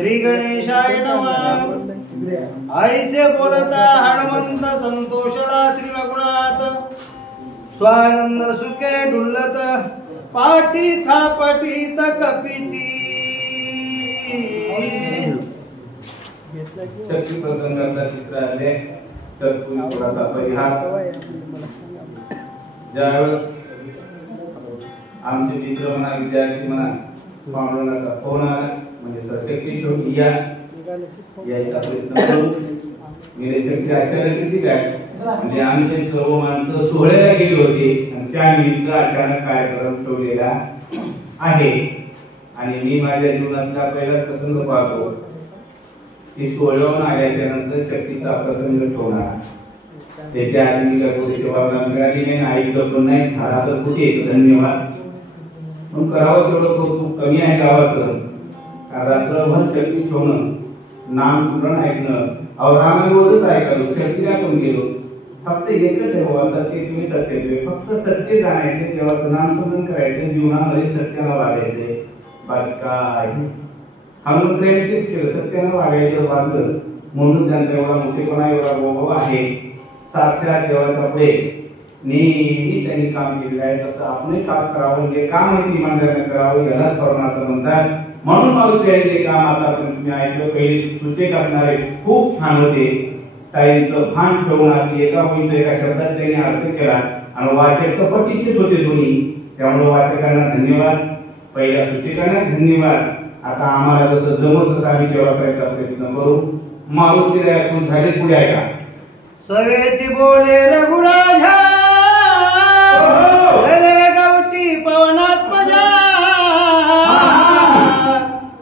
श्री गणेशाय नमः। आईसे बोलता हनुमंत संतोषला श्री रघुनाथ, स्वानंद सुखे डुल्लत पाठी थापटीत कपिती। शक्ती प्रसंगाचा चित्र आले तर तुम्ही थोडासा परिहार ज्यावेळेस आमचे मित्र म्हणा विद्यार्थी म्हणा पांडुरंगाचा फोन आला म्हणजे शक्ती ठेवून यायचा प्रयत्न करू। मेरे शक्ती अचानक कशी काय म्हणजे आमचे सर्व माणसं सोहळ्याला गेली होती आणि त्या निमित्त अचानक कार्यक्रम ठेवलेला आहे आणि मी माझ्या जीवनातला पहिला प्रसंग पाहतो की सोहळ्यावरून आल्याच्या नंतर शक्तीचा प्रसंग ठेवणार। त्याच्या आधी मी काही सेवा मिळाली नाही, ऐकलं पण नाही, झाडाचं कुठे धन्यवाद मग करावं तेवढं कौतुक कमी आहे गावाचं। रात्रभर शक्ती ठेवणं, नाम स्मरण ऐकणं, रामायणच ऐकालो, शक्तीला पण गेलो। फक्त एकच आहे बाबा, सत्य तुम्ही सत्य तुम्ही फक्त सत्य जाणायचे, देवाचं नाम स्मरण करायचं, जीवनामध्ये सत्याला वागायचे, बाकी काय हनुमंतरायाने तेच केलं, सत्यानं वागायचं वागलं म्हणून त्यांचा एवढा मोठेपणा एवढा वैभव आहे। साक्षात देवाच्या पुढे नेहमी त्यांनी काम केलेलं आहे, तसं आपणही काम करावं, जे काम आहे इमानदारीने करावं यालाच परमार्थ म्हणतात। म्हणून मला ते काम आतापर्यंत तुम्ही ऐकलं, पहिले सूचक असणारे खूप छान होते, ताईंचं भान ठेवून आधी एका होईचं एका शब्दात त्यांनी अर्थ केला आणि वाचक तर पट्टीचेच होते दोन्ही, त्यामुळे वाचकांना धन्यवाद, पहिल्या सूचकांना धन्यवाद। आता आम्हाला जसं जमत तसं आम्ही सेवा करायचा प्रयत्न करू। मारुती रायपूर झाले पुढे आहे का सवेची बोले रघुराजा, रे गवटी पवनात्मजा,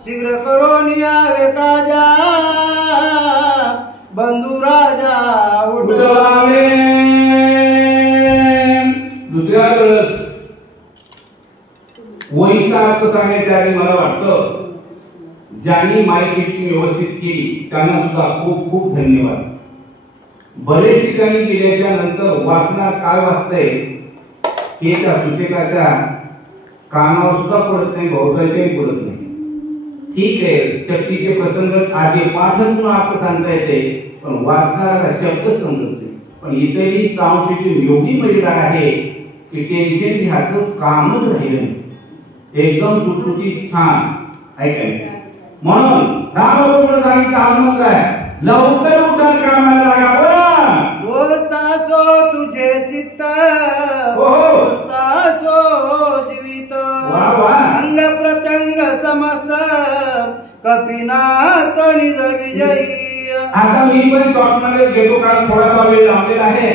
शीघ्र करून यावे काजा, बंधू राजा उठवावे। दुसऱ्या वेळेस वहीचा अर्थ सांगायचा आणि मला वाटतं ज्यांनी माहिती व्यवस्थित केली त्यांना सुद्धा खूप खूप धन्यवाद। बरेच ठिकाणी गेल्याच्या नंतर वाचनात काय वाचतंय हे त्या सूचकाच्या कानावर सुद्धा पडत नाही, बहुतांशही पडत नाही। ठीक आहे, शक्तीचे प्रसंग आधी पाठातून आपण सांगता येते पण वाचणारा शब्द समजत नाही। पण इथेही सांस्कृतिक एवढी मजेदार आहे की टेन्शन घ्यायचं कामच राहिलं नाही, एकदम सुटसुटीत छान आहे काय। म्हणून रामप्रभूने सांगितलं हा मंत्र आहे, लवकर उठा कामाला लागा। बोलतासो तुझे चित्त, बोलतासो जीवित, अंग प्रत्यंग समस्त कपिनाथ निज विजयी। आता मी पण शॉर्ट मध्ये घेतो कारण थोडासा वेळ लांबलेला आहे।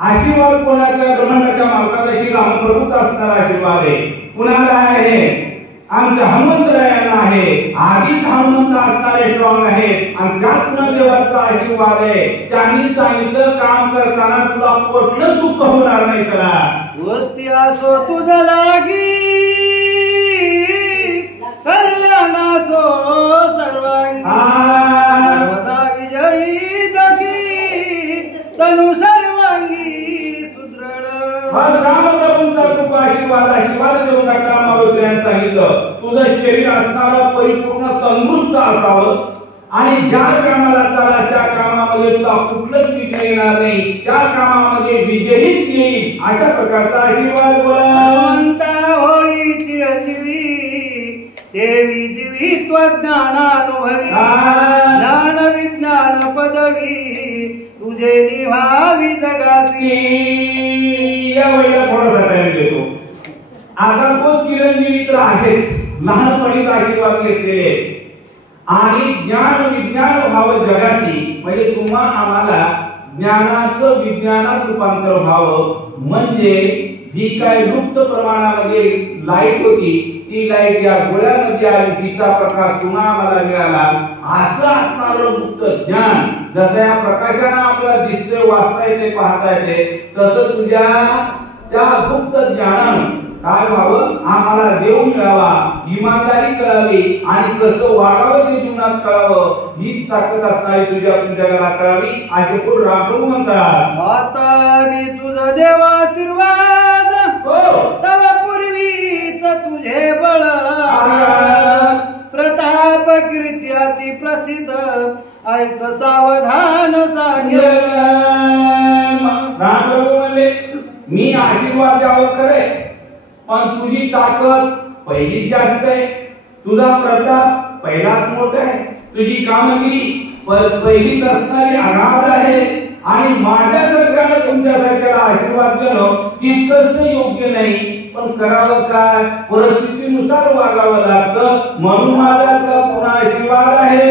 आशीर्वाद कोणाचा? ब्रह्मांडाच्या मालकाचा श्री रामप्रभूचा असणारा आशीर्वाद आहे। कुणाला आहे? आमच्या हनुमंतरायांना आहे। आधीच हनुमंत असणारे स्ट्रॉंग आहे आणि त्यात पुन्हा देवाचा आशीर्वाद आहे। त्यांनी सांगितलं काम करताना तुला कुठलं दुःख होणार नाही। चला वस्ती असो तुझा लागी, कल्याण असो सर्वांगी, सर्वदा विजयी जगी, तनु सर्वांगी सुदृढ। बस रामप्रभूंचा कृपा आशीर्वाद देऊन टाकला। मारुतीने सांगितलं तुझं शरीर असणारं परिपूर्ण तंदुरुस्त असावं आणि ज्या कामाला चाला त्या कामामध्ये तुला कुठलंच विघ्न येणार नाही, त्या कामामध्ये विजयीच येईल अशा प्रकारचा आशीर्वाद बोला। होई चिरंजीवी देवी जीवित्व ज्ञानानुभवी, ज्ञान विज्ञान पदवी तुझे निभावी जगासी। या वेळेला थोडासा टाइम देतो। आता तो चिरंजीवी तर आहेच, लहानपणीचा आशीर्वाद घेतलेले आणि ज्ञान विज्ञान व्हावं जगाशी, म्हणजे तुम्हा आम्हाला ज्ञानाचं विज्ञानात रूपांतर व्हावं, म्हणजे जी काय लुप्त प्रमाणामध्ये लाईट होती ती लाईट या गोळ्यामध्ये आली, तिचा प्रकाश पुन्हा आम्हाला मिळाला। असं असणारं गुप्त ज्ञान जसं या प्रकाशाने आपल्याला दिसतंय, वाचता येते, पाहता येते, तसं तुझ्या त्या गुप्त ज्ञानानं काय व्हावं आम्हाला देव मिळावा, इमानदारी कळावी आणि कसं वागावं ते जीवनात कळावं, हीच ताकद असणारी तुझ्या जगाला कळावी असे पूर्ण रामप्रभू म्हणतात। आता मी तुझा देव आशीर्वाद, तव पूर्वीच तुझे बळ, प्रताप कीर्ती अति प्रसिद्ध ऐक सावधान सांगेल. रामप्रभू म्हणले मी आशीर्वाद द्यावं खरे पण तुझी ताकद पहिलीच जास्त आहे, तुझा प्रताप पहिलाच मोठा आहे, तुझी कामगिरी पहिलीच असणारी आघात आहे आणि माझ्या सरकारला तुमच्यासारख्याला आशीर्वाद देणं तितकंच योग्य नाही. पण करावं काय, परिस्थितीनुसार वागावं लागतं म्हणून माझा तुला पुन्हा आशीर्वाद आहे.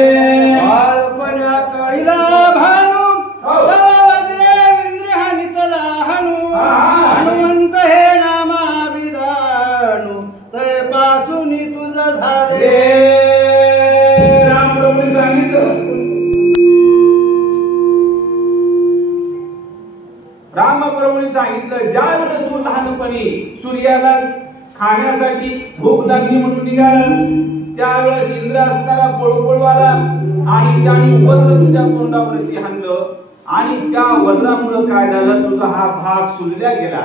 बाळपणा कळीला भानू वज्रे इंद्र हानितला हनु हनुमंत हे नामाभिधानु ते पासून तुझं झाले. रामप्रभूने सांगितलं, रामप्रभूने सांगितलं ज्या वेळेस तू लहानपणी सूर्याला खाण्यासाठी भूक लागली म्हणून निघालास त्यावेळेस इंद्र असताना पळू आला आणि त्याने वज्र तुझ्या तोंडावरती हाणलं आणि त्या वज्रामुळे काय झालं, तुझा हा भाग सुजल्या गेला.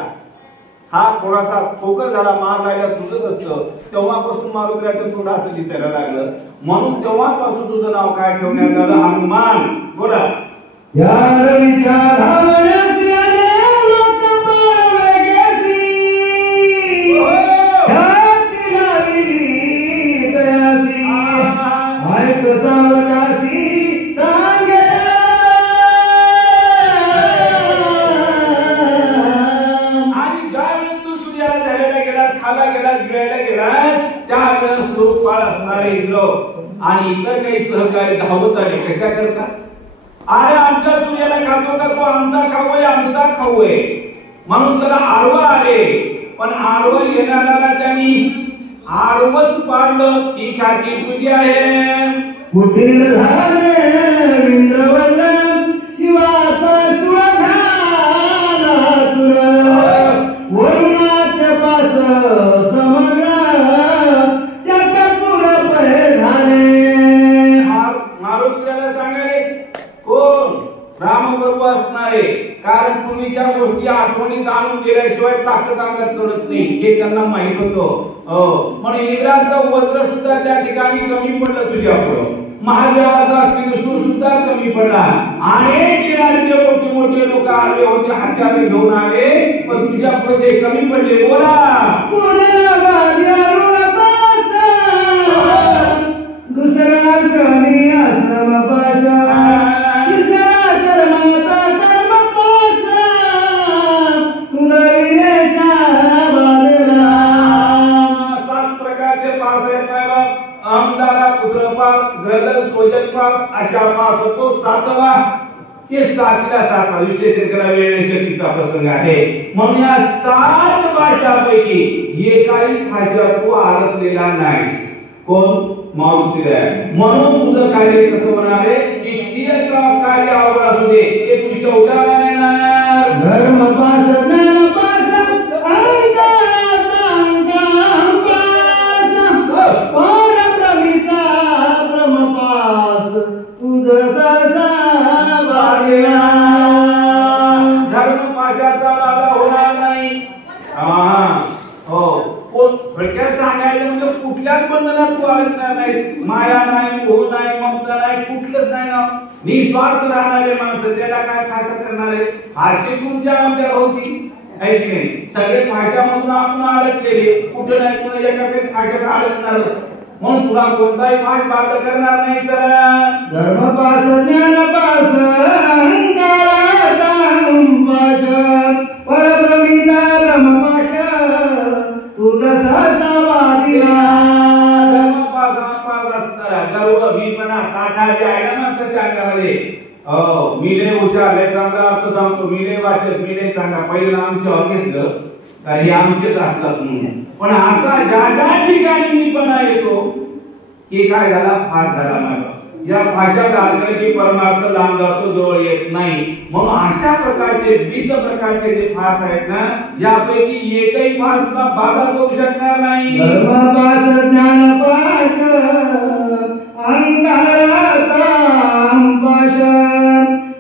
हा थोडासा फोकस झाला, मार लागला सुजत असतं तेव्हापासून मारुतीचं तोंड असं दिसायला लागलं म्हणून तेव्हापासून तुझं नाव काय ठेवण्यात आलं, हनुमान. बोला. या रवीच्या धावण्यासी आले लोक पाळवेगेसी ख्याती लाविली तयासी ऐक सावकासी सांगे. आणि ज्या वेळेस तू सूर्याला धरायला गेलास, खाला गेलास, गिळायला गेलास त्यावेळेस लोकपाळ असणारे इंद्र आणि इतर काही सहकारी धावत आले. कशा करता, अरे आमच्या सूर्याला खातो का तो, आमचा खाऊ आहे, आमचा खाऊ आहे म्हणून त्याला आडवा आले. पण आडवं येणाऱ्याला त्यांनी आडवच पाडलं. ही ख्याती तुझी आहे. कुठील झाले इंद्रवल्ल शिवाचा सुरघाला सुर वरुणाचे पास समग्र चक्रपुर पळे झाले. मारुतीला सांगाले कोण, रामप्रभू असणारे. कारण तुम्ही ज्या गोष्टी आठवणीत आणून दिल्याशिवाय ताकद अंगात चढत नाही हे त्यांना माहित होतं. म्हणून इंद्राचं वज्र सुद्धा त्या ठिकाणी कमी पडलं तुझ्यापुढं, महादेवाचा त्रिशूळ सुद्धा कमी पडला. अनेक येणारे मोठे मोठे लोक आले होते, हात्याने घेऊन आले पण तुझ्या पुढे ते कमी पडले. बोला. दुसरा श्रमी आश्रम पाशा तिसरा कर्माचा कर्म पाशा तुला विनेशा बांधला. 7 प्रकारचे पास आहेत बाबा. अहमदारा पुत्र पास, ग्रदस सोजन पास अशा पास होतो 7वा. ते 7ला 7 विशेष वेळ शक्तीचा प्रसंग आहे. म्हणून या 7 भाषापैकी एकाही भाषा तू अडकलेला नाहीस. कोण, मारुतीला. म्हणून तुझं कार्य कसं होणार आहे, किती कार्य आवड असू दे ते तू शेवटाला नेणार. धर्म पास ज्ञान पास अहंकाराचा अहंकार पास परब्रह्मीचा ब्रह्म पास तुझा बाळ्या. धर्म पाशाचा बाधा होणार नाही. हो, कोण थोडक्यात सांगायचं म्हणजे कुठल्याच बंधनात तू अडकणार नाही. माया नाही, मोह नाही, ममता नाही, कुठलंच नाही ना. निस्वार्थ राहणारे माणसं त्याला काय फाशा करणारे. फाशी तुमच्या आमच्या भोवती आहे की नाही. सगळे फाशामधून आपण अडकलेले, कुठं नाही कुठं एखाद्या फाशात अडकणारच. म्हणून तुला कोणताही फाश बाधा करणार नाही. चला. धर्म पास ज्ञान पास अहंकाराचा पाश परब्रह्मीचा ब्रह्म पाश तुझा बाधिला. धर्मपास असणारा गर्व भीपणा ताठा जे आहे ना माणसाच्या अंगामध्ये. मी लय हुशार, लय चांगला अर्थ सांगतो, मी लय वाचत, मी लय चांगला. पहिलं आमच्यावर घेतलं कारण हे आमचेच असतात म्हणून. पण असा ज्या ज्या ठिकाणी मीपणा येतो की काय झाला, फास झाला माझा. या भाषात अडकले की परमार्थ लांब जातो, जवळ येत नाही. म्हणून अशा प्रकारचे विविध प्रकारचे जे फास आहेत ना यापैकी एकही फास तुला बाधा करू शकणार नाही. धर्म पास ज्ञान पास अहंकाराचा पाश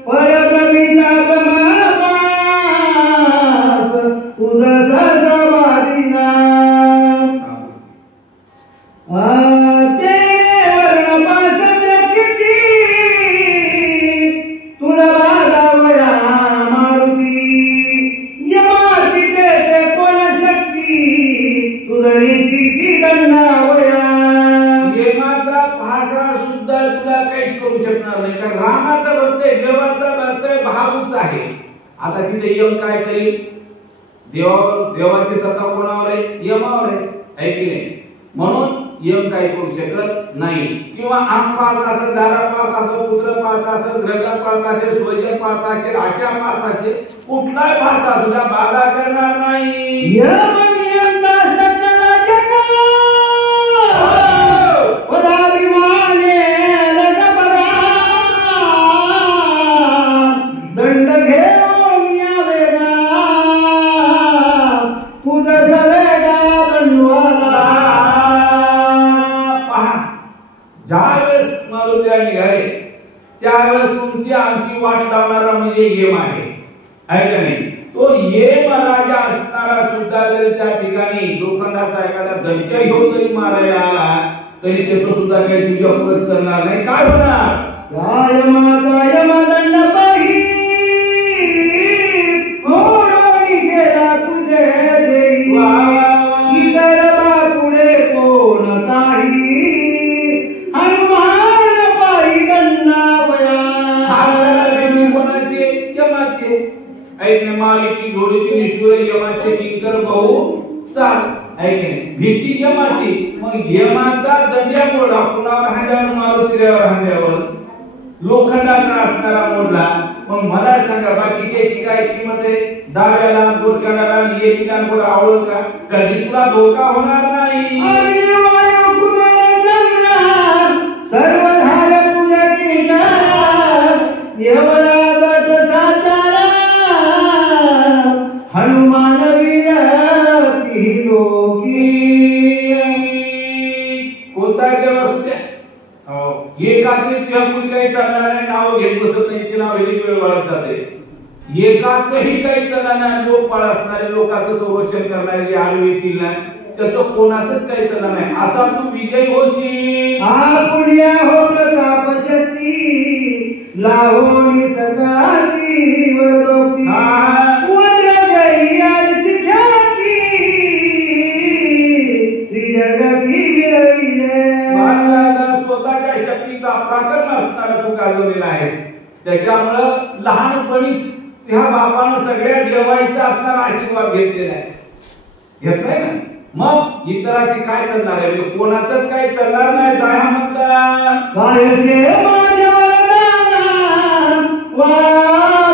परब्रह्मीचा ब्रह्म पास तुझा बाधिला. तेने वर्ण भीती गणावया यमाचा भाषा सुद्धा तुला काहीच करू शकणार नाही, कारण रामाचा भक्त आहे, देवाचा भक्त आहे, भाऊच आहे. आता तिथे यम काय करेल? देवाची सत्ता कोणावर आहे? यमावर आहे की नाही? म्हणून यम काय करू शकत नाही. किंवा आम पाच असेल, दारा पाच असेल, पुत्र पाच असेल, ग्रह पाच असेल, स्वजन पाच असेल, आशा पाच असेल, कुठलाही भाषा सुद्धा बाधा करणार नाही. यम नियंता सकल जग पदाभिमाने लग बघा दंड घेऊन या वेगा तुझ सवेगा दंडवाला. ज्यावेळेस मारुतीला निघाले त्यावेळेस तुमची आमची वाट लावणारा म्हणजे यम आहे का नाही? तो यम राजा असणारा सुद्धा जरी त्या ठिकाणी लोखंडाचा एखादा दणक्या घेऊन जरी मारायला आला तरी त्याचं सुद्धा काही तुझ्या पुढे चालणार नाही. काय होणार? यमदंड पाही ओढोनी गेला तुझे देई इतर बापुढे कोण काही हनुमान पाही गणावया. कोणाचे? यमाचे. ऐकणे मालिकी घोडीची निष्ठुर यमाचे किंकर भाऊ सात ऐकणे भीती यमाची. मग यमाचा दंड्या मोडला कुणावर? हांड्यावर, मारुतीवर हांड्यावर लोखंडाचा असणारा मोडला. मग मला सांगा बाकीची काय किंमत आहे? दाव्याला, दोषाला, येणीला पुढे आवडत का? कधी तुला धोका होणार नाही. सर्व धार तुझ्या किंकारा एवढा दट साचारा हनुमान वीर ती लोकी. कोणता देव असू द्या एकाचे तुझ्या कुणी काही चालणार नाही, नाव घेत बसत नाही, ते नाव वेळी वेळ वाढत जाते. एकाचही काही चालणार नाही, लोकपाळ असणारे, लोकांचं संरक्षण करणारे जे आडवे येतील ना त्याचं कोणाचंच काही चालणार नाही. असा तू विजय होशील. आपुल्या हो प्रताप शक्ती लावोनी सकळाची वरदोक्ती वज्र जयी आरसी ख्याती त्रिजगती विरविजय. स्वतःच्या शक्तीचा पराक्रम असणारा तू गाजवलेला आहेस. त्याच्यामुळं लहानपणीच त्या बापानं सगळ्या देवाचा असणारा आशीर्वाद घेतलेला आहे. घेतलाय ना? मग इतराची काय करणार आहे? कोणाचंच काय करणार नाही. काय हा म्हणतात? कायसे माझ्या वरदाना वा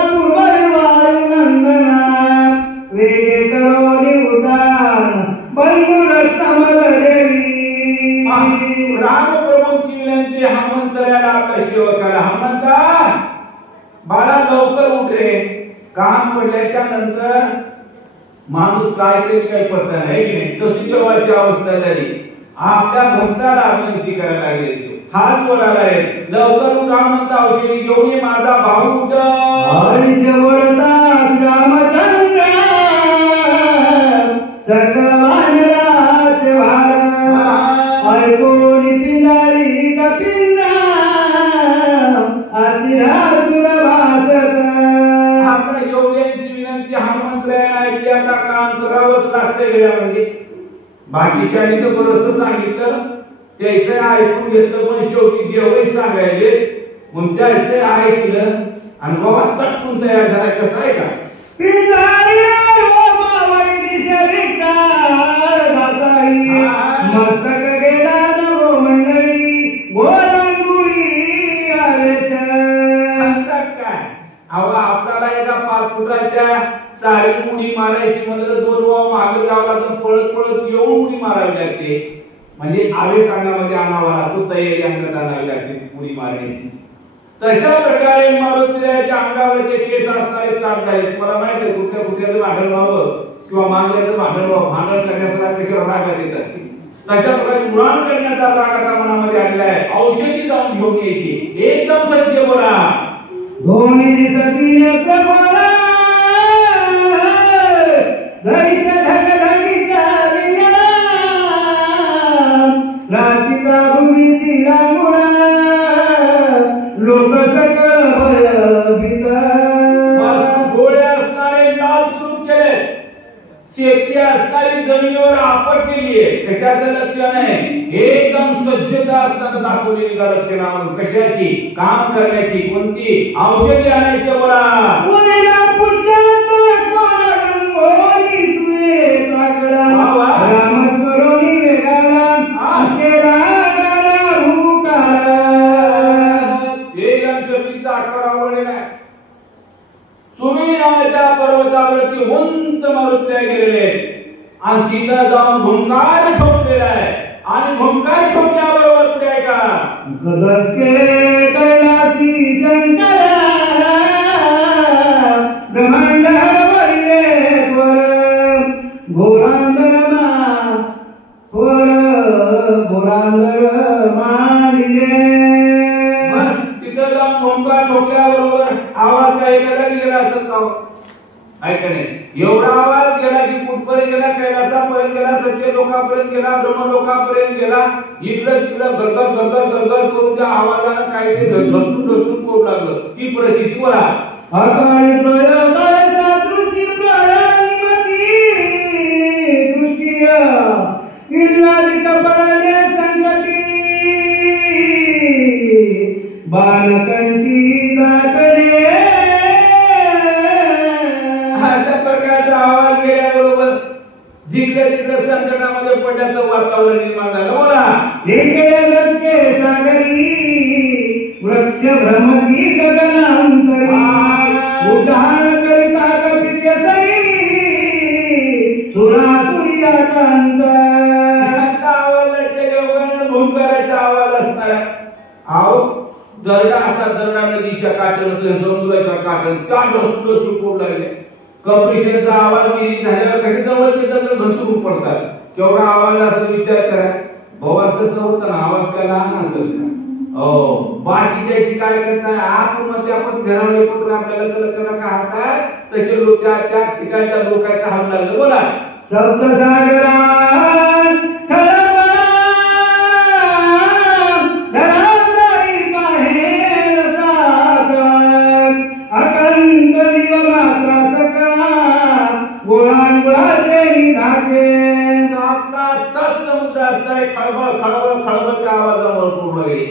पूर्वरी वायुनंदना वेगे करोनी उठान बंधु रत्नमल देवी. रामप्रभूंची विनंती हनुमंतराला, आपल्या सेवकाला. हनुमंता बाळा लवकर उठ रे. काम पडल्याच्या नंतर माणूस काय करेल काही पत्ता नाही की नाही? तशी देवाची अवस्था झाली. आपल्या भक्ताला विनंती करायला लागले, हात जोडायला आहे, लवकर उठ हनुमंता, औषधी घेऊन ये, माझा भाऊ उठ. रामचंद्र सकल वानराचे भार ऐकून पिंजारी कपिंदा अतिरासुर भासत. आता एवढ्यांची विनंती हनुमंतरायाला ऐकली. आता काम करावंच लागतंय वेळामध्ये. बाकीच्यांनी तर बरंच सांगितलं, त्याचं ऐकून घेतलं, पण शेवटी देवही सांगायले म्हणून त्याचं ऐकलं आणि बाबा तटकून तयार झाला. कसं आहे का? पिंजारी मावळी दिसे विकार दाताळी मस्तक गेला नवो मंडळी गोलांगुळी आवेश. काय अहो आपल्याला एका 5 फुटाच्या चारी उडी मारायची म्हणजे 2 वाव मागे जावं लागतं, पळत पळत येऊन उडी मारावी लागते. म्हणजे आवेश अंगामध्ये आणावा लागतो, तयारी अंगात आणावी लागते उडी मारण्याची. तशा प्रकारे मारुतीच्या अंगावरचे केस असणारे ताट झाले. तुम्हाला माहिती आहे कुठल्या कुठल्याचं भांडण व्हावं किंवा मांजराचं भांडण व्हावं, भांडण करण्यासाठी कशा रागात येतात. तशा प्रकारे पुराण करण्याचा राग आता मनामध्ये आलेला आहे. औषधी जाऊन घेऊन यायची. एकदम सत्य बोला. दोन्ही सतीने प्रबला धैर्य धगधगीचा रिंगणा रातिका भूमीची रांगोळा लोक सकळ भयभीत. बस गोळे असणारे लाल सुरू केले, शेती असणारी जमिनीवर आपट केली आहे. कशाचं लक्षण आहे? एकदम सज्जता असताना दाखवलेली का लक्षण म्हणून कशाची? काम करण्याची. कोणती? औषधी आणायचं बोला. कोणाला पुढच्याचं कोणा गंगोली सुये चाकळा रामस्मरोनी वेगाला केला गाला भूकारा. वेगान शब्दीचा आकार आवडलेला आहे. सुमी नावाच्या पर्वतावरती उंच मारुत्या गेलेले आणि तिथं जाऊन भुंकार ठोकलेला आहे. आणि भुंकार ठोकल्याबरोबर पुढे आहे का? गगनके कैलासी शंकर ब्रह्मांड वरिले थोर घोरांदर मांडिले. बस तिथं जाऊन भुंकार ठोकल्याबरोबर आवाज काय गेला असं का? ऐकणे एवढा आवाज गेला की कुठपर्यंत गेला? कैलासापर्यंत गेला, सत्य लोकापर्यंत गेला, ब्रह्मलोकापर्यंत गेला. इकडं तिकडं गरगर गरगर गरगर करून त्या आवाजानं काहीतरी ढसून पोट लागलं. ही परिस्थिती बोला. अकाळी प्रयोग सृष्टी प्रयानिमती दृष्टिया इंद्रादी कपडाले संकटी बाणकंठी गाठले. अशा प्रकारचा आवाज गेल्याबरोबर जिकडे तिकडे संकटामध्ये पडण्याचं वातावरण निर्माण झालं. बोला. इकडे लटके सागरी वृक्ष भ्रमती गगनांतरी उड्डाण करिता कपिचे सरी तुरातुरिया कांत. आवाजाच्या योगाने भूंकाराचा आवाज असणार. आहो दरडा आता दरडा नदीच्या काठावर समुद्राच्या काठावर का ढसून पोट लागले. कपिशेचा आवाज विहिरीत झाल्यावर कसे जवळचे दगड घसरून पडतात. केवढा आवाज असं विचार करा. भावात कसं होतं ना, आवाज काय लहान असेल का? बाकीच्याची काय करताय आपण मध्ये आपण घरावर एकत्र आपल्याला कल्पना का हातात तसे लोक त्या ठिकाणच्या लोकांचा हात लागलं. बोला. शब्द सागरा खळबळा धराधारी बाहेर सागर अकंत दिव मात्रा सकळा गोळांगुळाचे निघाके. सात समुद्र असताय खळबळ खळबळ खळबळच्या आवाजामुळे पूर्ण गेले.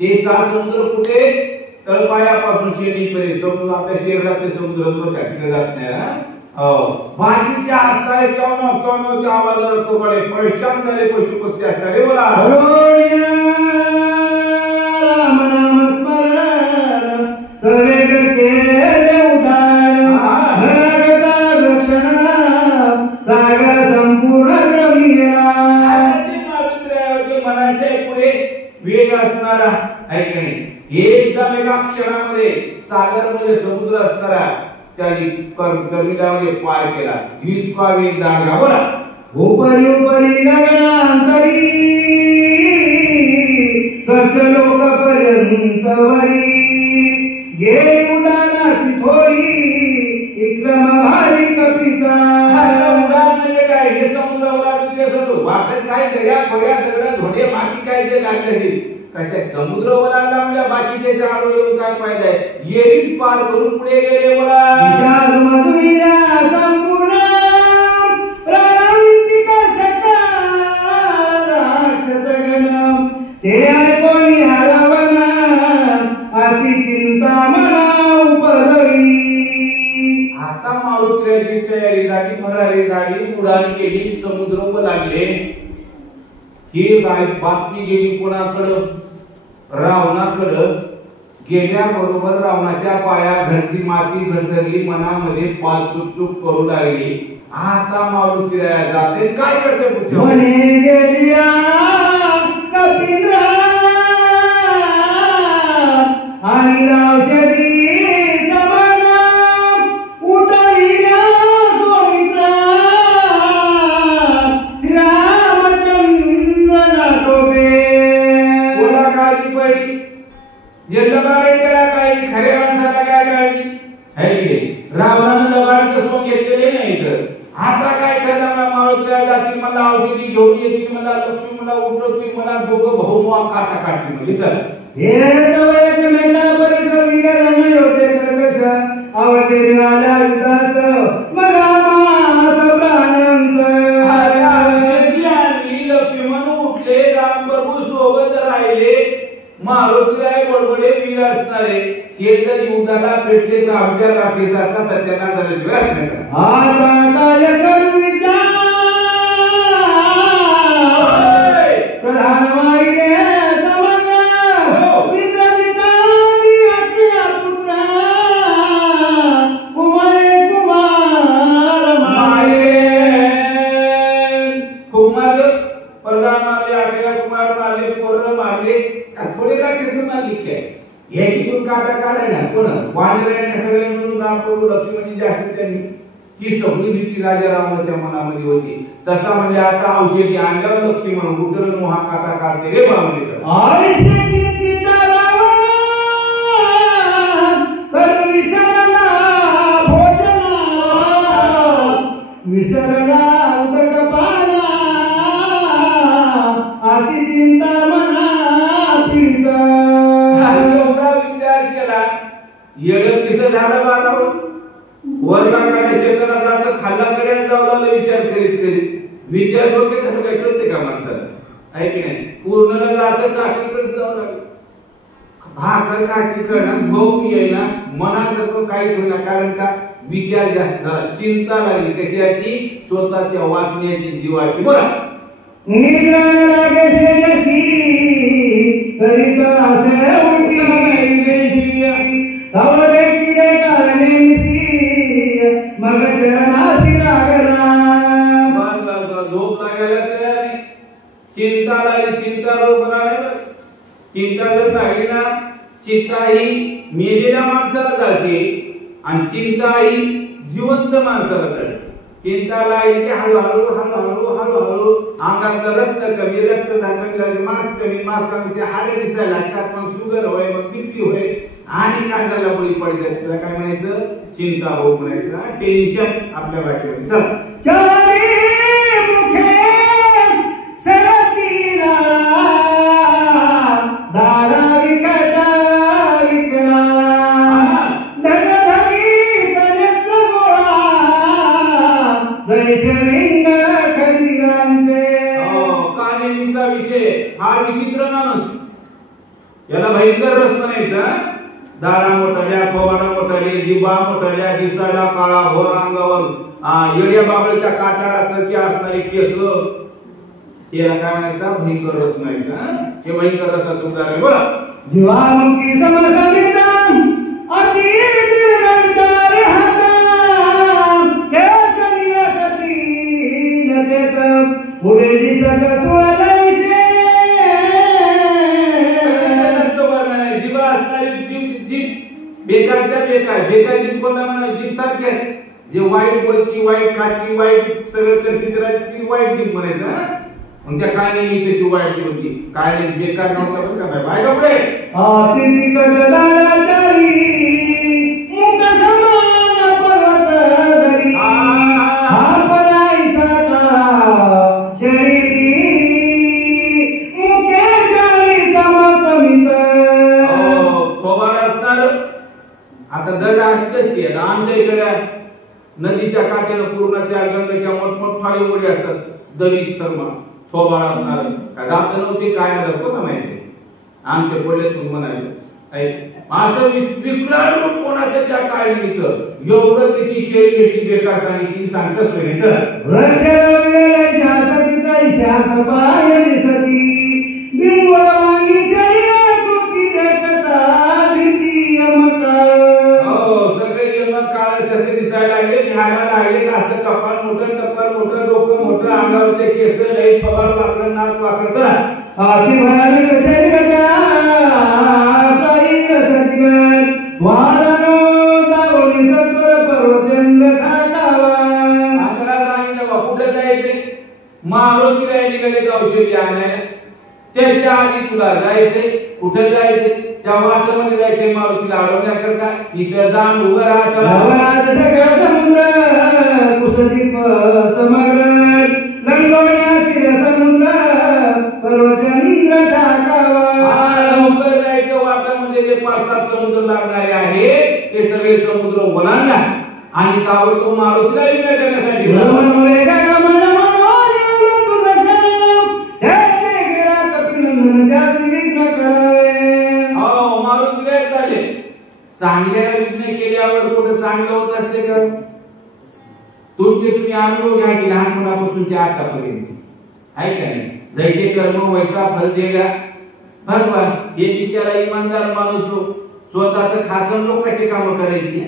ते सात समुद्र कुठे? तळपायापासून शेंडीपर्यंत समुद्र आपल्या शरीरातले समुद्र तिकडे जात नाही. बाकीच्या असताय त्या आवाजावर कोकडे परेशान झाले पशु पक्षी असणारे. बोला. राम नाम स्मरण सवेग केले उठाण भरगता दक्षिण सागर संपूर्ण क्रमिला. मनाच्या पुढे वेग असणारा ऐकणे एकदम एका क्षणामध्ये सागर मध्ये समुद्र असणारा त्यांनी कर्मिलामध्ये पार केला. इतका वेग दांडगा. बोला. उपरी उपरी गगनांतरी सत्यलोकापर्यंत वरी गेली उडाणाची थोरी विक्रम भारी कपिता. उडाण म्हणजे काय? हे समुद्र ओलांडून वाटत काय दर्या खोड्या दगडा धोडे बाकी काय जे लागले कशा समुद्र ओलांडला म्हणजे बाकीचे झाडू येऊन काय फायदा आहे? येरीच पार करून पुढे गेले. बोला. विशाल मधुरिया संपूर्ण प्राणांतिक सकाळ राक्षस गण ते ऐकोनी हरवना अति चिंता मना उपजली. आता मारुतीची तयारी झाली, भरारी झाली, उडाण केली, समुद्र ओलांडले. ही बातमी गेली कोणाकडं? रावणाकडं. गेल्याबरोबर रावणाच्या पाया घरची माती घसरली, मनामध्ये पाल चुकचुक करू लागली. आता मारुतीला जाते काय करते पुढच्या? मने गेलिया कपिंद्रा आणि औषधी समग्र उठविल्या सोमित्रा श्रीरामचंद्र नाटोबे. बोला काळजी पडली. जन्मगाडे त्याला काळजी, खऱ्या माणसाला काय काळजी आहे? रावणानं लबाड कसं घेतलेले नाही. तर आता काय करणार? मारुतीला जाती मला औषधी घेऊन येते, मला लक्ष्मणला उठवते, मला दोघं भाऊ काटा काढते. म्हणजे चला हे तव एकमेका परिसर विररण होते कर्कश आवते मिळाल्या युद्धाच मगा मास प्राणांत. औषधी आणली लक्ष्मण उठले राम प्रभू सोबत राहिले मारुतीराय बडबडे वीर असणारे हे जर युद्धाला पेटले तर आमच्या राक्षसाचा सत्यानाश झाल्याशिवाय आता काय करू विचार प्रधान माईने समग्र मित्रवितानी अख्या पुत्रा कुमारे कुमार मारले खूप मारले प्रधान मारले अख्या कुमार मारले पोरं मारले थोडे राक्षस मारले काय एकीतून काटा काढायला कोण वानराने सगळे मिळून राम प्रभू लक्ष्मणी जास्त त्यांनी ही सगळी भीती राजा रामाच्या मनामध्ये होती तसा म्हणजे आता औषधी आणल्यावर लक्ष्मण उठल मोहा काटा काढते रे बाबा आईसे चिंतित रावण कर विसरला भोजना विसरला उदक पाना अति चिंता मना पीडित एवढा विचार केला येडं किस झालं बाळावर वरलाकडे शेताला जायचं खाल्लाकडे जाऊ लागलं विचार करीत विचार डोक्यात असं काय कळते का माणसाला आहे की नाही पूर्णला जायचं टाकीकडेच जाऊ लागलं भाकर खायची कळणं झोप येईना मनासारखं काहीच होईना कारण का विचार जास्त झाला चिंता लागली कशाची स्वतःच्या वाचण्याची जीवाची बोला निद्रा लागे सेजसी करीत असे उठी तवरे किडे कारणे मिसी मग चरणासी लागला झोप लागायला तयार नाही चिंता लागली चिंता रोग लागला चिंता जर लागली ना चिंता ही मेलेल्या माणसाला जाते आणि चिंता ही जिवंत माणसाला जाते चिंता लागली की हळूहळू हळूहळू हळूहळू अंगातलं रक्त कमी रक्त कमी मांस कमी मांस कमी हाडे दिसायला लागतात मग शुगर होय मग बीपी होय आणि काय झालं बळी पडतात त्याला काय म्हणायचं चिंता हो म्हणायचं टेन्शन आपल्या भाषेमध्ये चल चारी मुखे सरतीला दारा विकटा विकला धगधगी कनेत्र गोळा जैसे रिंगण खडीरांचे कानेमीचा विषय हा विचित्र माणूस याला भयंकर रस म्हणायचा दाढा मोठाल्या खोबाडा मोठाले जिबा मोठाल्या दिसायला काळा घोर अंगावर येड्या बाबळीच्या काटाडासारखी असणारी केस याला काय म्हणायचा भयंकर रस म्हणायचा हे भयंकर रसाचं उदाहरण बोला जीवामुखी समसमिता अति दीर्घविचार हाता केस निलकती नतेत पुढे दिसत सुळलायसे जीवा असणारी जीभ बेकारच्या बेकार बेकार जीभ कोणता म्हणा जीभ सारख्याच जे वाईट बोलती वाईट खाती वाईट सगळं करती त्याला ती वाईट जीभ म्हणायचं मग त्या कानेमी कशी वाईट जीभ होती काने बेकार नव्हता बरं का बाय कपडे अति तिकट दाडाचारी मुख समान पर्वत धरी हा पराईचा काळा शरीरी मुखे जारी समसमित थोबाड असणार आता दड असतेच की आमच्या इकडे नदीच्या काठेनं पूर्णाच्या गंगेच्या मोठमोठाली मुली असतात दलित शर्मा थोबाड असणार का दात नव्हते काय नाही कोणा माहिती आमचे पडले तुम्ही म्हणाले असं विकराळ रूप कोणाच्या त्या काळजीचं एवढं त्याची शैली बेकार सांगितली सांगतच वेगळीच वृक्ष रविले शासकीता शात पाय निसती बिंबुळवाणी शरीर कृती देखता भीती यमकाळ सगळे यमकाळ सारखे दिसायला लागले ध्यानाला लागले असं कपाळ मोठं डोकं मोठं अंगावरचे केस लई थोबाड वाकडं नाक वाकडं चला अति भयानक शरीर वादनो दारोली सत्वर पर्वतेंद्र टाकावा आंधळा सांगितलं बा कुठे जायचे मारुतीला निघाले औषधी आणायला त्याच्या आधी तुला जायचे कुठे जायचे त्या वाटेमध्ये जायचे मारुतीला अडवण्याकरता इकडे जाऊन उभं राहायचं सगळं समुद्र कुसदीप समग्र रंगवण्यासी समुद्र पर्वतेंद्र टाकावा लवकर जायचं वाटामध्ये जे 5-7 समुद्र लागणारे आहेत ते सगळे समुद्र ओलांडा आणि ताबडतोब मारुतीला विनय करण्यासाठी चांगल्याला विघ्न केल्यावर कुठं चांगलं होत असते का? तुमचे तुम्ही अनुभव घ्या की लहानपणापासूनचे आतापर्यंत आहे का नाही? जैसे कर्म वैसा फल देगा भगवान. हे बिचारा इमानदार माणूस लोक स्वतःच खाचन लोकांचे काम करायची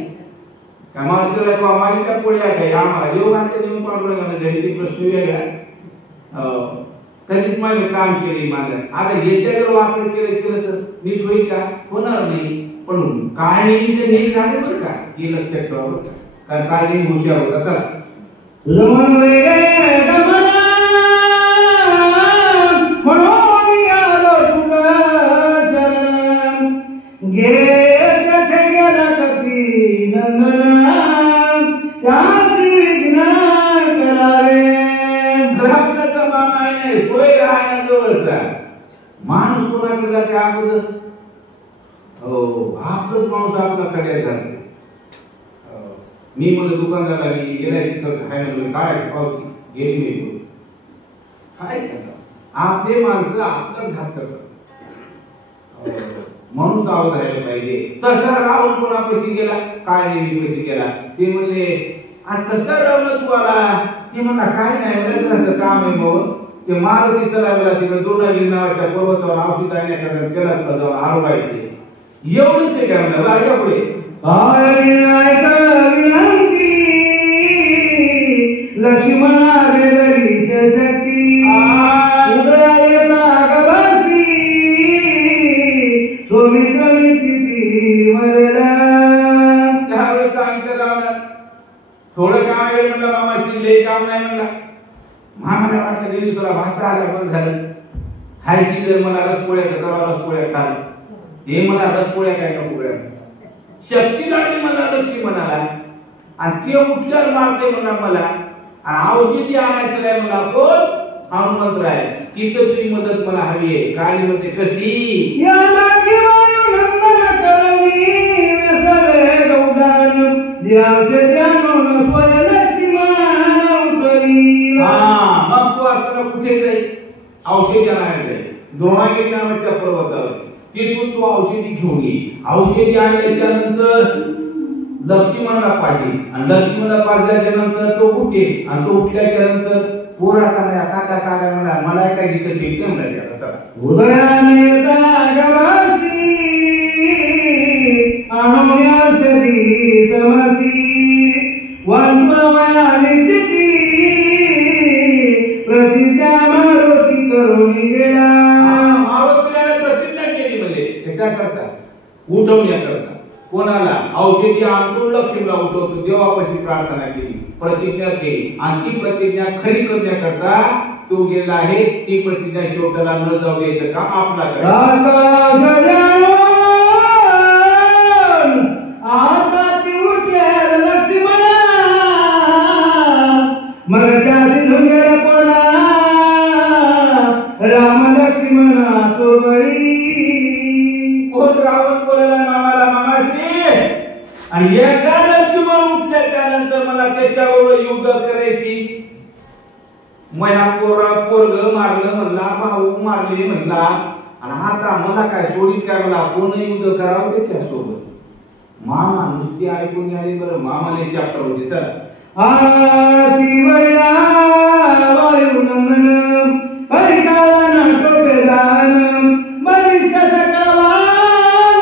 कामाला मागितल्या पोळ्या काय आम्हाला जेव्हा घातले देऊन पांडुरंगाने घरी प्रश्न वेगळा कधीच माझे काम केले इमानदार. आता याच्या जर वापर केलं तर नीट होईल का? होणार नाही. पण काळणी नीट झाले बरं का हे लक्षात ठेवा बरं का, कारण काळणी हुशार होता. चला तुझं मन वेगळे गमना म्हणून मी आलो तुझं शरण घे तेथे गेला कधी नंदना त्यासी विघ्न करावे. ग्राहकाचा मामा नाही सोय राहण्या जवळचा माणूस कोणाकडे जाते अगोदर? हो आपलाच माणूस आपला कड्यात जाते. मी म्हणलं दुकानदाराला मी गेल्या शिकत काय म्हणलं काय पावती गेली नाही काय सांगा आपले माणसं आपलाच घात करतात म्हणून सावध राहायला पाहिजे. तसा रावण कोणापाशी गेला काय नाही पैसे गेला ते म्हणले आणि कसं रावण तू आला? ते म्हणला काय नाही म्हणलं असं काम आहे मग ते मारुतीचा लागला तिला दोनागिरी नावाच्या पर्वतावर औषध आणण्याकरता त्याला तुला जाऊन आरवायचे एवढंच आहे काय म्हणलं ऐका पुढे विनंती लक्ष्मणा वेदरी शक्ती उदयाता गबस्ती सोमित्रनिचिती मरला. त्यावेळेस सांगितलं रावण थोडं काम आहे म्हणलं मामाशी लय काम नाही म्हणला. मामाला वाटलं दिवसाला भाषा आला पण झालं हायशी जर मला रसपोळ्या करावं रसपोळ्या खाल हे मला रसपोळ्या काय नको करा शक्ती लागली मला लक्ष्मणाला आणि ते उठल्यावर मारते म्हणला मला आणि औषधी आणायचं नाही मला कोण हनुमंतराय तिथं तुझी मदत मला हवी आहे. काळी म्हणते कशी याला घेऊन नंदन करवी सवे गौदान द्यावशे द्यानोन स्वय लक्ष्मण उतरी. हा मग तू असताना कुठे जाईल? औषधी आणायला जाईल द्रोणागिरी नावाच्या पर्वतावर. तिथून तू औषधी घेऊन ये. औषधी आणल्याच्या नंतर लक्ष्मणाला पाहिजे आणि लक्ष्मणाला पाजल्याच्या नंतर तो उठेल आणि तो उठल्याच्या नंतर पोराचा नाही काटा काढा म्हणा मला काय गीत शिकते म्हणा त्याला उदयाने गवासी आणून्यासरी समती वंशवयाने चिती प्रतिज्ञा मारुती करून गेला. मारुतीने प्रतिज्ञा केली म्हणजे कशा करता? उठवण्या करता. कोणाला? औषधी आणून लक्ष्मीला उठवतो देवापाशी प्रार्थना केली प्रतिज्ञा केली आणि ती प्रतिज्ञा खरी करण्याकरता तो गेला आहे. ती प्रतिज्ञा शेवटाला न जाऊ द्यायचं काम आपला आता ती उठल्या लक्ष्मणा मग त्या सिंधून गेला कोणा राम लक्ष्मणा तो बळी. कोण रावण बोलायला मामाला मामाश्री आणि एका लक्ष्मण उठल्या त्यानंतर मला त्याच्याबरोबर युद्ध करायची. मया पोरग मारलं म्हणला भाऊ मारले म्हणला आणि आता मला काय सोडीत काय मला कोण युद्ध करावं त्याच्यासोबत. मामा नुसती ऐकून घ्याले बरं मामाने चॅप्टर होते सर आती वया वायुनंदन परिकाला नाटोपेदान बरिष्ठ सकवा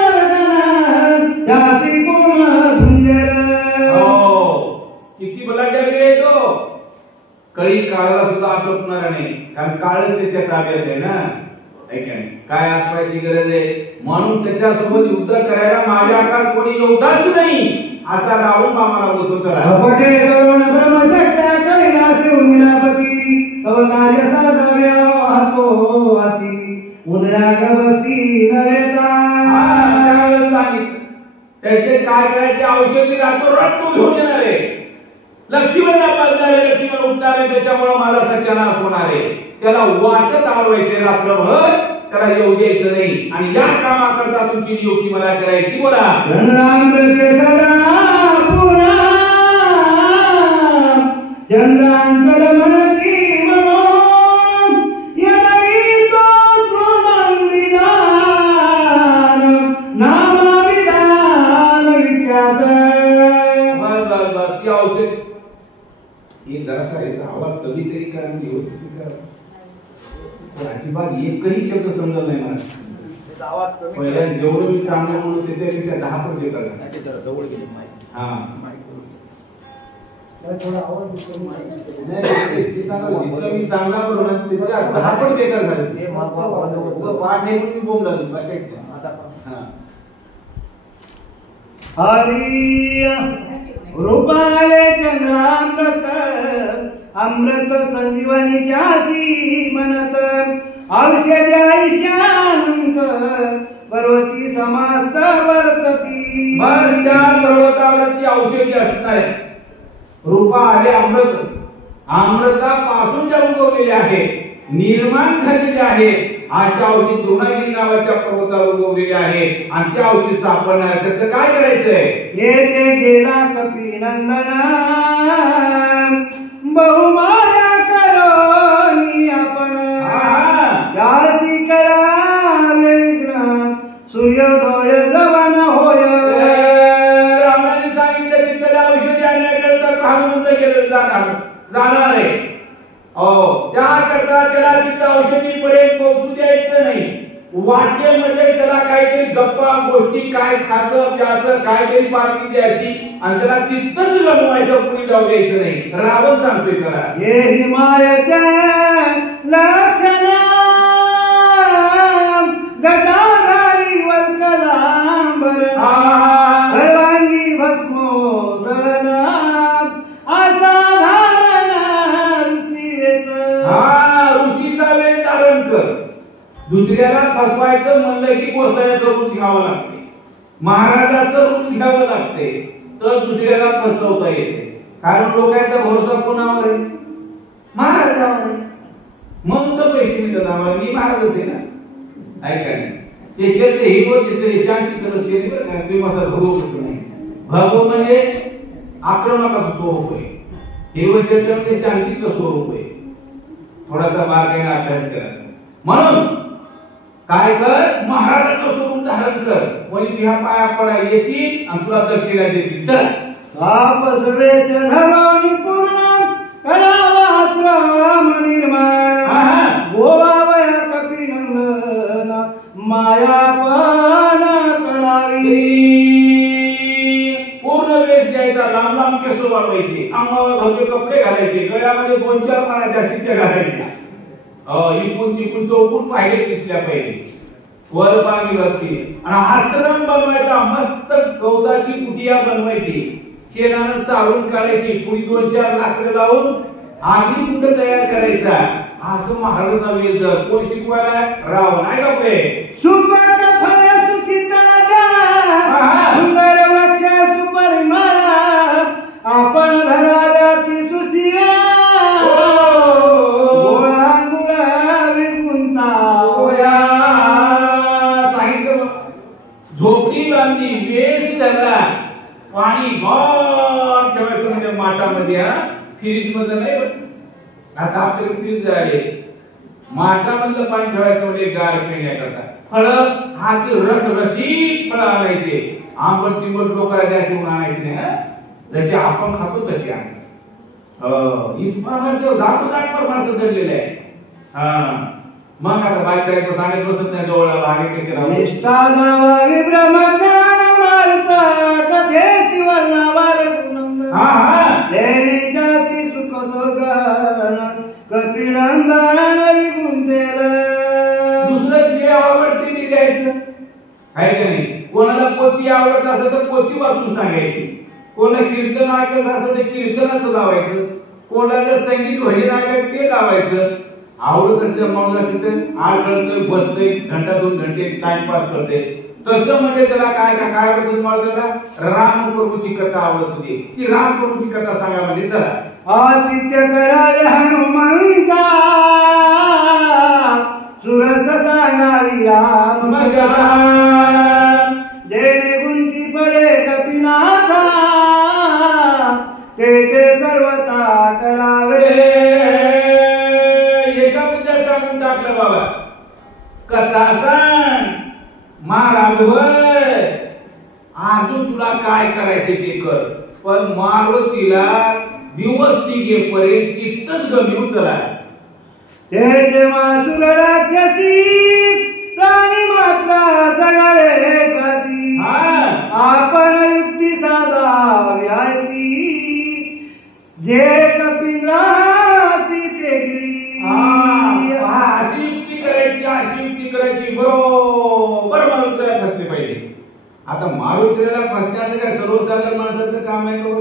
नरकन दासी कोण धुंजर. हो किती बलाढ्य आहे तो. कळी काळाला सुद्धा आटोपणार नाही कारण काळच त्याच्या ताब्यात आहे ना. काय आठवायची गरज आहे म्हणून त्याच्यासोबत युद्ध करायला माझ्या काळात कोणी योद्धाच नाही असा रावण मामाला बोलतो. चला पटे करुण ब्रह्मशक्त्या कैलास उर्मिलापती तव कार्य साधाव्या हातो हाती उदया गवती नवेता. सांगितलं त्याचे काय करायचे औषधी राहतो रट्टू घेऊन येणार आहे लक्ष्मणला पाजणारे लक्ष्मण उठणार आहे त्याच्यामुळे मला सत्यानाश होणार आहे. त्याला वाटत आलवायचे रात्रभर त्याला येऊ द्यायचं नाही आणि या कामाकरता तुमची नियुक्ती मला करायची. बोला राम प्रते सदा पुरा चंद्रांचल मनसी मनोम यदवी तो तृणं विधान नाम विधान अजिबात एकही शब्द समजत नाही मला. पहिल्या जेवढं मी चांगलं बोललो त्याच्यापेक्षा 10 पट बेकार झालं. जवळ गेले हा मी चांगला बोललो ना त्याच्या 10 पट बेकार झाले. पाठ आहे म्हणून मी बोलला हरी रूपाले चंद्रामृत अमृत संजीवनी त्यासी म्हणत औषध आयुष्यानंत पर्वती समास्त वर्तती. बस त्या पर्वतावरती औषधी असणार रूपा आले अमृत अमृतापासून ज्या उगवलेले आहे निर्माण झालेले आहे अशा औषधी द्रोणागिरी नावाच्या पर्वतावर उगवलेले आहे आणि त्या औषधी सापडणार. त्याचं काय करायचंय? येते गेला कपिनंदना बहुमाया करोनी आपण यासी करावे विघ्न सूर्योदय जवन होय. रामाने सांगितलं की त्याला औषधी आणण्याकरता हनुमंत केलं जाणार आहे. त्याकरता त्याला तिथं औषधी पर्यंत पोहोचू द्यायचं नाही. वाटेमध्ये त्याला काहीतरी गप्पा गोष्टी काय खायचं प्यायचं काहीतरी पार्टी द्यायची आणि त्याला तिथंच रमवायचं पुढे जाऊ द्यायचं नाही. रावण सांगतोय त्याला हे हिमालयाच्या लक्षणा जटाधारी वल्कलांबर सर्वांगी भस्मो जळना असाधारण ऋषीवेच. ऋषीचा वेळ धारण कर. दुसऱ्याला फसवायचं म्हणलं की गोसाव्याचं रूप घ्यावं लागते महाराजाचं रूप घ्यावं लागते तर दुसऱ्याला फसवता येते. कारण लोकांचा भरोसा कोणावर आहे? महाराजावर आहे. म्हणून तर पैसे मिळतात आम्हाला. मी महाराजच आहे ना. ऐका नाही ते शेत ही बोल दिसले शांतीचं लक्ष आहे बरं का. तुम्ही मसा भगव नाही भगव म्हणजे आक्रमकाचं स्वरूप आहे. हिरवं शेत म्हणजे शांतीचं स्वरूप आहे. थोडासा बारकाईने अभ्यास करा. म्हणून काय कर महाराजाचं स्वरूप धारण कर म्हणजे तुझ्या पाया पडा येतील आणि तुला दक्षिणा देतील. चल तापसवेश धरणी पूर्ण करावा आश्रम निर्माण गोवावया कपिनंदन मायापण करावी. पूर्ण वेश घ्यायचा लांब लांब केस वाढवायचे अंगावर भव्य कपडे घालायचे गळ्यामध्ये 2-4 माळा जास्तीच्या घालायच्या इकून तिकून चौकून पाहिले दिसल्या पाहिजे वर पाणी वरती आणि आश्रम बनवायचा. मस्त गवताची कुटिया बनवायची शेणानं चालून काढायची पुढे 2-4 लाकडं लावून अग्निकुंड तयार करायचा. असं महाराजांचा वेद कोण शिकवायला? रावण आहे का पुढे. सुबक फळ सुचिंतन जळा सुंदर वृक्ष सुपरिमळ आपण धराल्या ती सुशिरा झोपडी बांधली वेस धरला पाणी गार ठेवायचं म्हणजे माठामध्ये फ्रीज मधलं नाही आता आपल्याला फ्रीज झाले माठामधलं पाणी ठेवायचं म्हणजे गार पिण्याकरता. फळ हा ते रसरशीत फळं आणायचे आंबट चिंबट डोक्याला द्यायचे म्हणून आणायचे नाही. जसे आपण खातो तसे आणायचे. इथपर्यंत दाट प्रमाणात दडलेलं आहे. मग आता बायचा सांगत बसत नाही जवळ आगे कसे राहू. निष्ठा नावारी ब्रह्मज्ञान मारता कथेची वर्णावार देणी जासी सुख सोगण कपिनंदन विगुंतेल. दुसरं जे आवडते ते द्यायचं आहे का नाही. कोणाला पोथी आवडत असं तर पोथी वाचून सांगायची. कोणाला कीर्तन ऐकत असं तर कीर्तनाचं लावायचं. कोणाला संगीत भजन ऐकत ते लावायचं. आवडत असल्या माणूस असेल तर आड करतोय बसतोय घंटा 2 घंटे टाइमपास करते. तसं म्हणजे त्याला काय काय आवडत त्याला रामप्रभूची कथा आवडत होती. ती रामप्रभूची कथा सांगा म्हणजे चला. आदित्य करावे हनुमंता सुरस सांगावी राम कथा जेणे गुंती पडे कपिनाथा ते सर्वता करावे. एका मुद्द्यात सांगून टाकलं बाबा कथा सांग महाराज होय अजून तुला काय करायचे ते कर पण मारुतीला दिवस निघेपर्यंत तिथंच गमी उचला. ते मासुर राक्षसी राणी मात्र सगळे कासी आपण युक्ती साधाव्यासी जे कपिंद्रासी टेकडी अशी युक्ती करायची बरोबर मारुतीला फसले पाहिजे. आता मारुतीला फसण्याचं काय सर्वसाधारण माणसाचं काम आहे तो,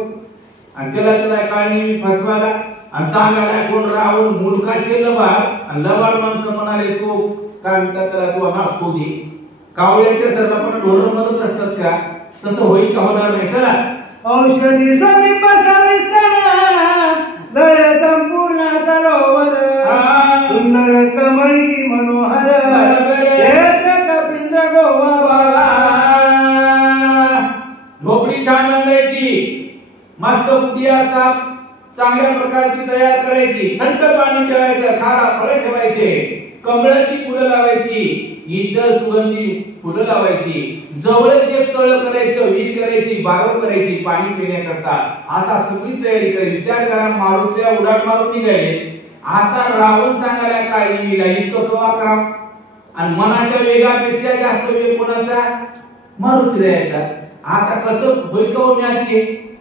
आणि त्याला काय नाही फसवायला आणि सांगायला कोण रावण मूर्खाचे लबाड, आणि लबाड माणसं म्हणाले तो काय म्हणतात त्याला तो नासतो दे. कावळ्याच्या सरला पण ढोरं मरत असतात का? तसं होईल का? होणार नाही. चला औषधी समीप विस्तारा जळे संपूर्ण सरोवर सुंदर कमळी मनोहर कपिंद्र गोवा. झोपडी छान बांधायची, मस्त कुटी असा चांगल्या प्रकारची तयार करायची, थंड पाणी ठेवायचं, खारा फळे ठेवायचे, कमळाची फुलं लावायची, इतर सुगंधी फुलं लावायची, जवळच एक तळ करायचं, विहीर करायची, बारव करायची पाणी पिण्याकरता. असा सगळी तयारी करायची. विचार करा, मारुतीला उडाट मारून निघाले. आता रावण सांगायला काळीला इतकं कवा करा, आणि मनाच्या वेगापेक्षा जास्त वेग कोणाचा? मारुतीला यायचा. आता कसं होईल का मॅच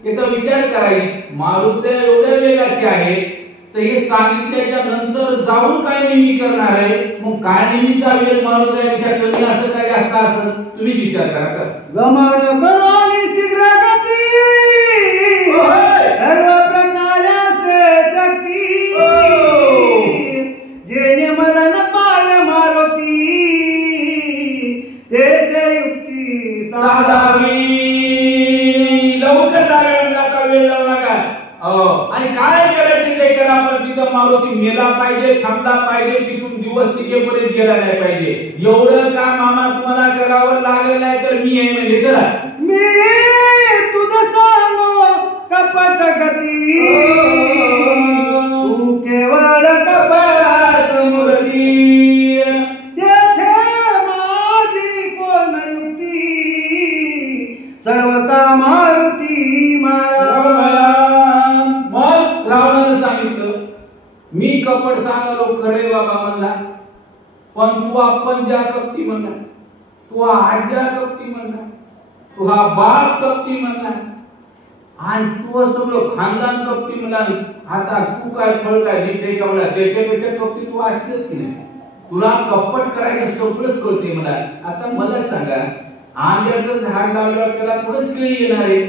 याचा विचार करायची. मारुतीला एवढ्या वेगाची आहे तर हे सांगितल्याच्या नंतर जाऊन काय नेहमी करणार आहे? मग काय नेहमीचा वेग मारुतीपेक्षा कमी असं काय जास्त असं? तुम्ही विचार करा. गमन करो आणि शीघ्र गती सर्व प्रकाराचे शक्ती जेणे मरण पाय मारुती ते युक्ती साधावी. लवकर जागा वेळ लावू नका. आणि काय करायचं ते करा. आपण तिथं मारुती मेला पाहिजे, थांबला पाहिजे, तिथून दिवस टिकेपर्यंत गेला नाही पाहिजे. एवढं काम मामा तुम्हाला करावं लागेल, नाही तर मी आहे म्हणजे. चला मी तुझं सांगो कपट गती तू केवळ कपट मुरली तेथे माझी कोण युक्ती सर्वता मारुती मारा. मग रावणानं सांगितलं मी कपट सांगालो खरे बाबा म्हणला, पण तू आपण ज्या कपटी म्हणला, तू आज्या कपटी म्हणला, तू हा बाप कपटी म्हणला, आणि तू सगळं खानदान कपटी म्हणला. आता तू काय फळ काय नीटे का म्हणला, त्याच्यापेक्षा कपटी तू असतेच की नाही. तुला कपट करायचं सगळंच कळते म्हणा. आता मला सांगा, आंब्याचं झाड लावल्यावर त्याला थोडंच केळी येणार आहे?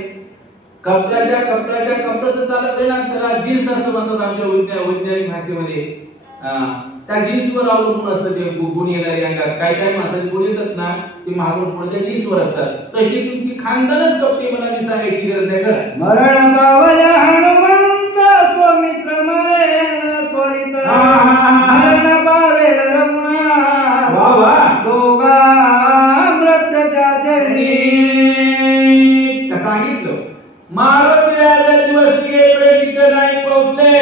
कपड्याचं चालत ना, त्याला जीन्स असं म्हणतात आमच्या वैज्ञानिक भाषेमध्ये. त्या जीन्सवर अवलंबून असतं ते गुण येणारे अंगात. काय काय माणसाचे गुण येतात ना, ते मागून पुढे जीन्सवर असतात. तशी तुमची खानदानच कपटी मला मी सांगायची गरज नाही. सर मरण पावल्या हनुमंत स्वमित्र मरेण त्वरित मरण पावेल रघुनाथ दोघा मृत्यूच्या चरणी. सांगितलं मारुतीला जर दिवस टिकेपर्यंत इथं नाही पोहोचले,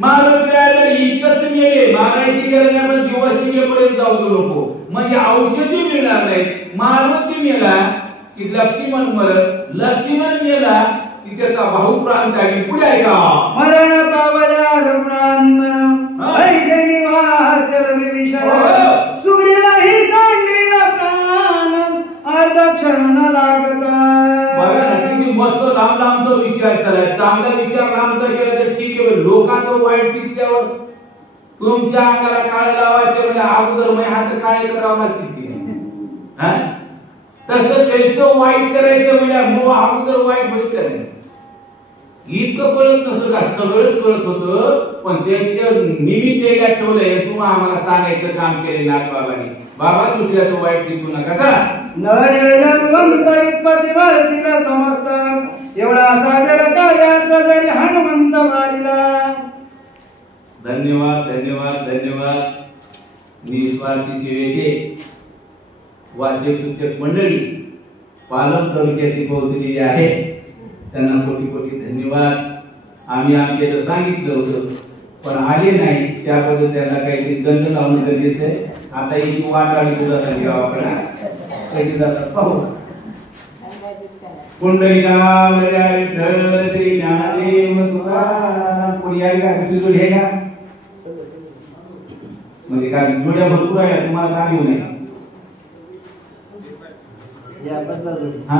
मारुतीला जर इथंच मेले, मारायची गरज नाही, पण दिवस टिकेपर्यंत जाऊ दे नको. म्हणजे औषधी मिळणार नाही. मारुती मेला की लक्ष्मण मरत, लक्ष्मण मेला की त्याचा भाऊ प्राण त्यागी. पुढे आहे का? मरण पावल्या रघुनाथन ऐसे निवाचल विभीषण सुग्रीवाही सांडलेला प्राण अर्धक्षण न लागता. बघा ना किती मस्त लांब लांबचा विचार चाललाय. चांगला विचार लांबचा केला तर ठीक आहे. लोकांचं वाईट चिंतल्यावर तुमच्या अंगाला काळे लावायचे म्हणजे अगोदर मी हात काळे करावं लागतील. तसं त्यांचं वाईट करायचं म्हणजे मग अगोदर वाईट होईल का नाही? इतकं कळत नसतं का? सगळंच कळत होतं, पण त्यांच्या निमित्त एकदा ठेवलंय. तुम्हाला आम्हाला सांगायचं काम केले नागबाबांनी. बाबा दुसऱ्याचं वाईट चिंतू नका. चला नळनिळ्या मृगंचा उत्पत्ती भारतीला समजत एवढा सागर कार्यार्थ जरी हनुमंत मारिला. धन्यवाद धन्यवाद धन्यवाद. निस्वार्थी सेवेचे वाचक सूचक मंडळी पालम तालुक्यातील पोहोचलेली आहे, त्यांना कोटी कोटी धन्यवाद. आम्ही आमच्या इथं सांगितलं होतं पण आले नाही, त्याबद्दल त्यांना काहीतरी दंड लावणं गरजेचं आहे. आता ही वाट आली जातात गावाकडे, कधी जातात पाहू. पुंडलिकाम विठ्ठल श्री ज्ञानदेव तुकाराम. कोणी आहे का? तुझं हे का? म्हणजे काय जोड्या भरपूर आहे तुम्हाला का घेऊ नये या बदला जोडी. हा